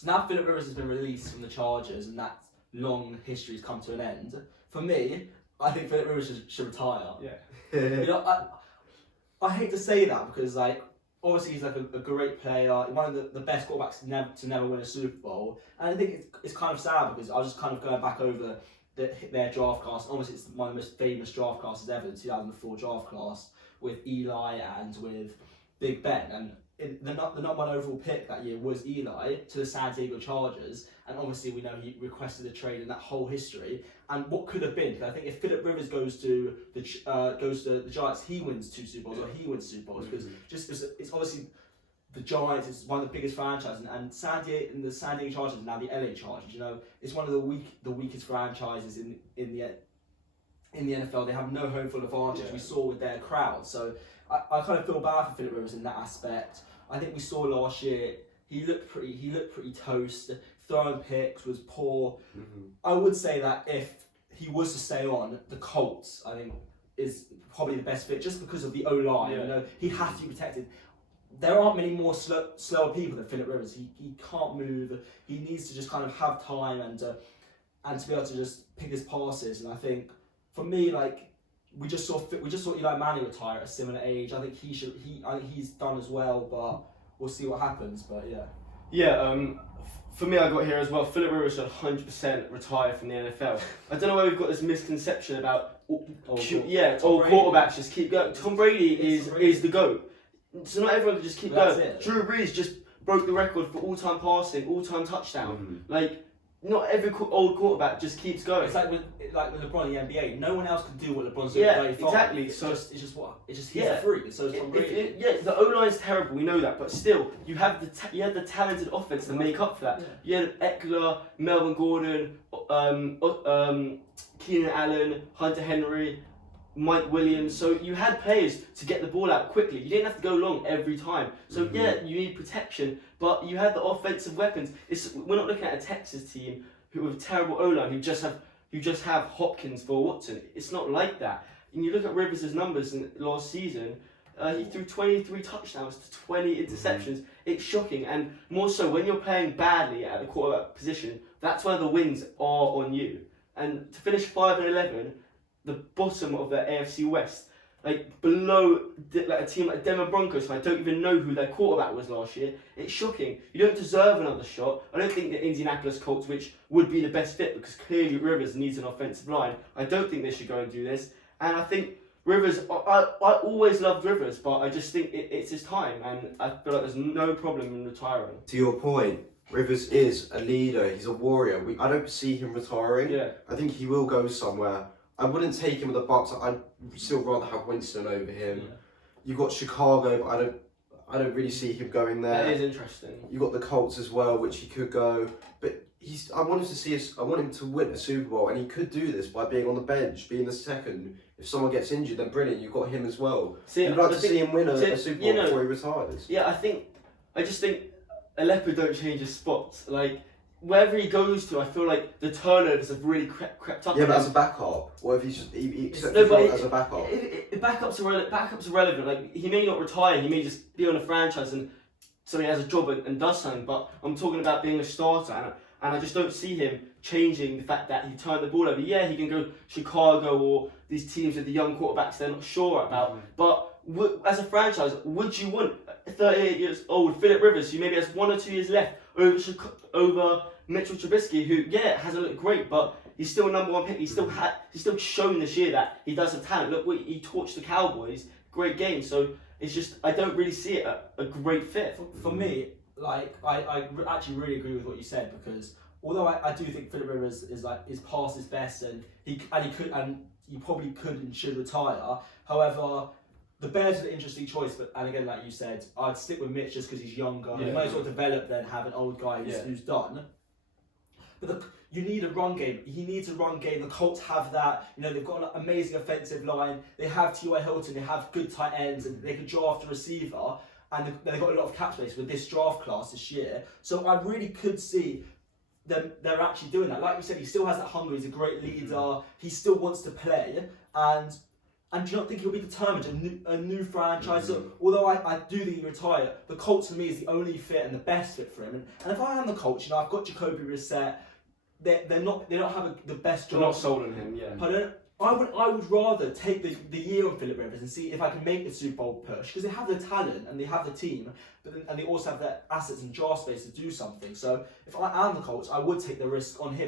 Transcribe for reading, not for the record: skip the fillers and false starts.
So now Philip Rivers has been released from the Chargers, and that long history has come to an end. For me, I think Philip Rivers should retire. Yeah. You know, I hate to say that because like obviously he's like a great player, one of the best quarterbacks to never win a Super Bowl, and I think it's kind of sad because I was just kind of going back over their draft class. Obviously, it's one of the most famous draft classes ever, the 2004 draft class with Eli and with Big Ben, and the number one overall pick that year was Eli to the San Diego Chargers, and obviously we know he requested a trade in that whole history. And what could have been? I think if Philip Rivers goes to the Giants, he wins 2 Super Bowls or he wins Super Bowls because it's obviously the Giants is one of the biggest franchises, and the San Diego Chargers are now the LA Chargers. You know, it's one of the weakest franchises in the NFL. They have no home field advantage. Yeah. We saw with their crowd, so I kind of feel bad for Philip Rivers in that aspect. I think we saw last year he looked pretty toast. Throwing picks was poor. Mm-hmm. I would say that if he was to stay on, the Colts I think is probably the best fit just because of the O-line. Yeah. You know, he has to be protected. There aren't many more slower people than Philip Rivers. He can't move. He needs to just kind of have time and to be able to just pick his passes. And I think for me, like we just saw Eli Manning retire at a similar age. I think I think he's done as well, but we'll see what happens. But yeah. Yeah, for me, I got here as well. Philip Rivers should 100% retire from the NFL. I don't know why we've got this misconception about quarterbacks just keep going. Tom Brady is the GOAT. So not everyone can just keep going. It. Drew Brees just broke the record for all-time passing, all-time touchdown. Mm-hmm. Like, not every old quarterback just keeps going. It's like with LeBron in the NBA. No one else can do what LeBron's doing. Yeah, very far. exactly. It's So just he's a freak, and so is Tom Brady. The O-line's terrible, we know that, but still, you have the talented offense to make up for that. Yeah. You had Eckler, Melvin Gordon, Keenan Allen, Hunter Henry, Mike Williams. So you had players to get the ball out quickly. You didn't have to go long every time. So yeah, you need protection, but you had the offensive weapons. We're not looking at a Texas team who have terrible O-line who just have Hopkins for Watson. It's not like that. And you look at Rivers' numbers in last season. He threw 23 touchdowns to 20 interceptions. It's shocking, and more so when you're playing badly at the quarterback position. That's where the wins are on you. And to finish 5-11, the bottom of the AFC West, like below like a team like Denver Broncos, who I don't even know who their quarterback was last year. It's shocking. You don't deserve another shot. I don't think the Indianapolis Colts, which would be the best fit because clearly Rivers needs an offensive line, I don't think they should go and do this. And I think Rivers, I always loved Rivers, but I just think it's his time, and I feel like there's no problem in retiring. To your point, Rivers is a leader. He's a warrior. I don't see him retiring. Yeah. I think he will go somewhere. I wouldn't take him with the Bucks. I'd still rather have Winston over him. Yeah. You've got Chicago, but I don't really see him going there. That is interesting. You've got the Colts as well, which he could go. But I want him to win a Super Bowl, and he could do this by being on the bench, being the second. If someone gets injured, then brilliant. You've got him as well. You'd like to see him win a Super Bowl before he retires. Yeah, I just think Aleppo don't change his spots. Like, wherever he goes to, I feel like the turnovers have really crept up. Yeah, but as a backup, or if he accepts No, the but role as a backup. Backups are relevant. Like, he may not retire, he may just be on a franchise and so he has a job and does something. But I'm talking about being a starter, and I just don't see him changing the fact that he turned the ball over. Yeah, he can go Chicago or these teams with the young quarterbacks they're not sure about. But as a franchise, would you want 38 years old Philip Rivers, who maybe has 1 or 2 years left, over Mitchell Trubisky, who hasn't looked great, but he's still a number 1 pick. He's still shown this year that he does have talent. Look, he torched the Cowboys, great game. So it's just I don't really see it a great fit. For me, like I actually really agree with what you said, because although I do think Philip Rivers is past his best, and he probably could and should retire. However, the Bears are the interesting choice, and again, like you said, I'd stick with Mitch just because he's younger. Yeah. He might as well develop than have an old guy who's done. But you need a run game. He needs a run game. The Colts have that. You know, they've got an amazing offensive line. They have T.Y. Hilton. They have good tight ends, and they could draft a receiver. And they've got a lot of cap space with this draft class this year. So I really could see they're actually doing that. Like you said, he still has that hunger. He's a great leader. He still wants to play. And And do you not think he'll be determined? A new franchise. So, although I do think he retire, the Colts for me is the only fit and the best fit for him. And if I am the Colts, you know, I've got Jacoby Brissett. They don't have the best They're job. not sold on him, yeah. I would rather take the year on Philip Rivers and see if I can make the Super Bowl push, because they have the talent and they have the team, and they also have the assets and draft space to do something. So if I am the Colts, I would take the risk on him.